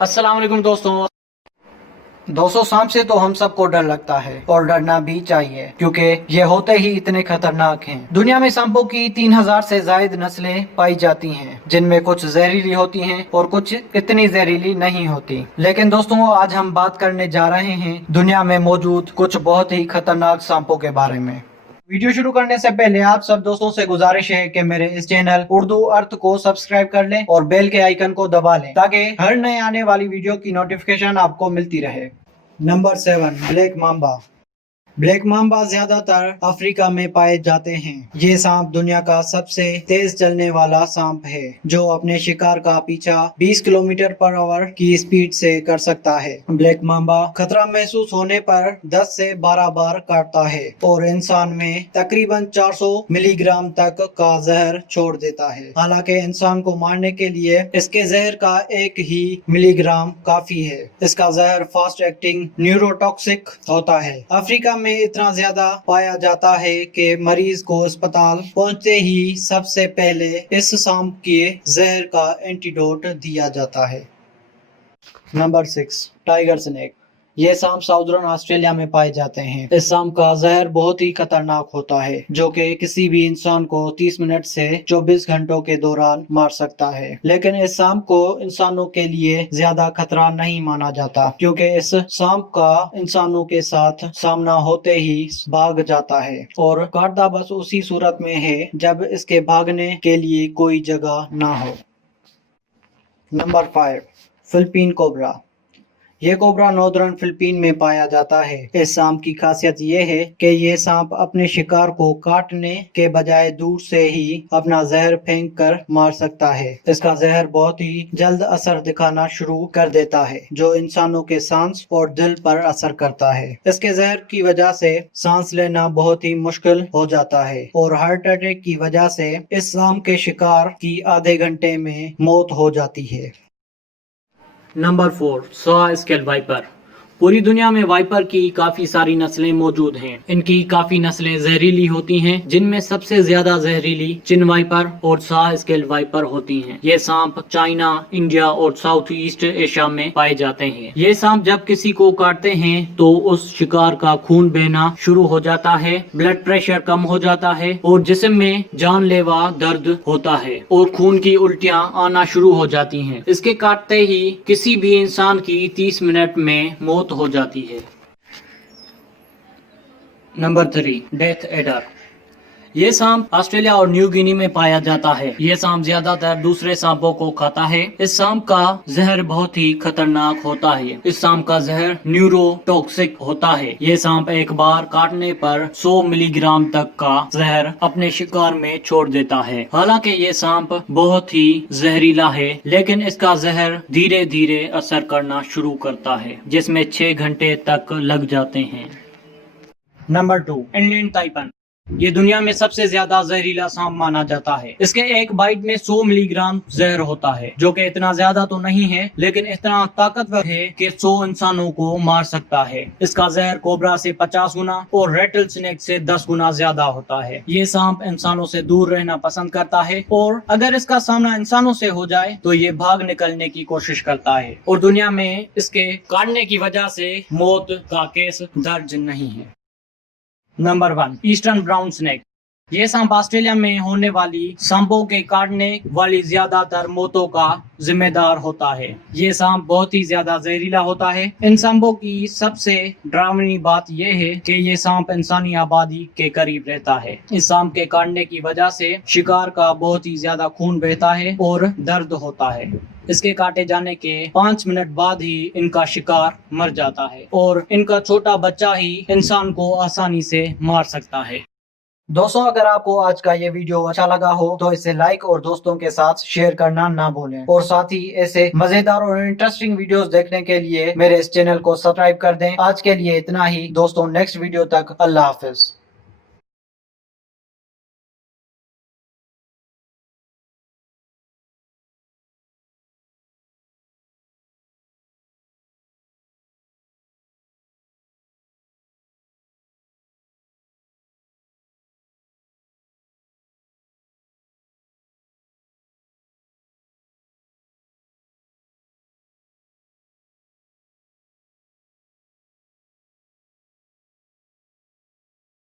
अस्सलाम वालेकुम दोस्तों सांप से तो हम सबको डर लगता है और डरना भी चाहिए क्योंकि ये होते ही इतने खतरनाक हैं। दुनिया में सांपों की 3000 से ज्यादा नस्लें पाई जाती हैं, जिनमें कुछ जहरीली होती हैं और कुछ इतनी जहरीली नहीं होती। लेकिन दोस्तों आज हम बात करने जा रहे हैं दुनिया में मौजूद कुछ बहुत ही खतरनाक सांपों के बारे में। वीडियो शुरू करने से पहले आप सब दोस्तों से गुजारिश है कि मेरे इस चैनल उर्दू अर्थ को सब्सक्राइब कर लें और बेल के आइकन को दबा लें ताकि हर नए आने वाली वीडियो की नोटिफिकेशन आपको मिलती रहे। Number 7, black Mamba. Black Mamba ज्यादातर अफ्रीका में पाए जाते हैं। ये सांप दुनिया का सबसे तेज चलने वाला सांप है, जो अपने शिकार का पीछा 20 किलोमीटर पर आवर की स्पीड से कर सकता है। ब्लैक मांबा खतरा महसूस होने पर 10 से 12 बार काटता है और इंसान में तकरीबन 400 मिलीग्राम तक का जहर छोड़ देता है। हालांकि इंसान को मारने के लिए इसके जहर का 1 ही मिलीग्राम काफी है। इसका जहर फास्ट एक्टिंग न्यूरोटॉक्सिक होता है। अफ्रीका में इतना ज्यादा पाया जाता है कि मरीज को अस्पताल पहुंचते ही सबसे पहले इस सांप के जहर का एंटीडोट दिया जाता है। Number 6, tiger snake. ये सांप साउदर्न ऑस्ट्रेलिया में पाए जाते हैं। इस सांप का जहर बहुत ही खतरनाक होता है, जो कि किसी भी इंसान को 30 मिनट से 24 घंटों के दौरान मार सकता है। लेकिन इस सांप को इंसानों के लिए ज्यादा खतरा नहीं माना जाता, क्योंकि इस सांप का इंसानों के साथ सामना होते ही भाग जाता है और काटता बस उसी सूरत में है जब इसके भागने के लिए कोई जगह ना हो। Number 5, Philippine cobra. ये कोबरा नॉर्दर्न फिलिपीन में पाया जाता है। इस सांप की खासियत ये है कि ये सांप अपने शिकार को काटने के बजाय दूर से ही अपना जहर फेंक कर मार सकता है। इसका जहर बहुत ही जल्द असर दिखाना शुरू कर देता है, जो इंसानों के सांस और दिल पर असर करता है। इसके जहर की वजह से सांस लेना बहुत ही मुश्किल हो जाता है और हार्ट अटैक की वजह से इस सांप के शिकार की आधे घंटे में मौत हो जाती है। Number 4, saw scale viper. पूरी दुनिया में वाइपर की काफी सारी नस्लें मौजूद हैं। इनकी काफी नस्लें जहरीली होती हैं, जिनमें सबसे ज्यादा जहरीली चिन वाइपर और सॉ स्केल वाइपर होती हैं। ये सांप चाइना, इंडिया और साउथ ईस्ट एशिया में पाए जाते हैं। ये सांप जब किसी को काटते हैं तो उस शिकार का खून बहना शुरू हो जाता है, ब्लड प्रेशर कम हो जाता है और जिस्म में जानलेवा दर्द होता है और खून की उल्टियां आना शुरू हो जाती हैं। इसके काटते ही किसी भी इंसान की 30 मिनट में मौत हो जाती है। Number 3, death adder. ये सांप ऑस्ट्रेलिया और न्यू गिनी में पाया जाता है। ये सांप ज्यादातर दूसरे सांपों को खाता है। इस सांप का जहर बहुत ही खतरनाक होता है। इस सांप का जहर न्यूरोटॉक्सिक होता है। ये सांप एक बार काटने पर 100 मिलीग्राम तक का जहर अपने शिकार में छोड़ देता है। हालांकि ये सांप बहुत ही जहरीला है, लेकिन इसका जहर धीरे धीरे असर करना शुरू करता है, जिसमें 6 घंटे तक लग जाते हैं। Number 2, Indian taipan. ये दुनिया में सबसे ज्यादा जहरीला सांप माना जाता है। इसके एक बाइट में 100 मिलीग्राम जहर होता है, जो कि इतना ज्यादा तो नहीं है, लेकिन इतना ताकतवर है कि 100 इंसानों को मार सकता है। इसका जहर कोबरा से 50 गुना और रेटल स्नेक से 10 गुना ज्यादा होता है। ये सांप इंसानों से दूर रहना पसंद करता है और अगर इसका सामना इंसानों से हो जाए तो ये भाग निकलने की कोशिश करता है और दुनिया में इसके काटने की वजह से मौत का केस दर्ज नहीं है। Number 1, eastern brown snake. ये सांप ऑस्ट्रेलिया में होने वाली सांपों के काटने वाली ज्यादातर मौतों का जिम्मेदार होता है। ये सांप बहुत ही ज्यादा जहरीला होता है। इन सांपों की सबसे डरावनी बात यह है कि ये सांप इंसानी आबादी के करीब रहता है। इस सांप के काटने की वजह से शिकार का बहुत ही ज्यादा खून बहता है और दर्द होता है। इसके काटे जाने के 5 मिनट बाद ही इनका शिकार मर जाता है और इनका छोटा बच्चा ही इंसान को आसानी से मार सकता है। दोस्तों अगर आपको आज का ये वीडियो अच्छा लगा हो तो इसे लाइक और दोस्तों के साथ शेयर करना ना भूलें और साथ ही ऐसे मजेदार और इंटरेस्टिंग वीडियोस देखने के लिए मेरे इस चैनल को सब्सक्राइब कर दें। आज के लिए इतना ही दोस्तों, नेक्स्ट वीडियो तक अल्लाह हाफिज।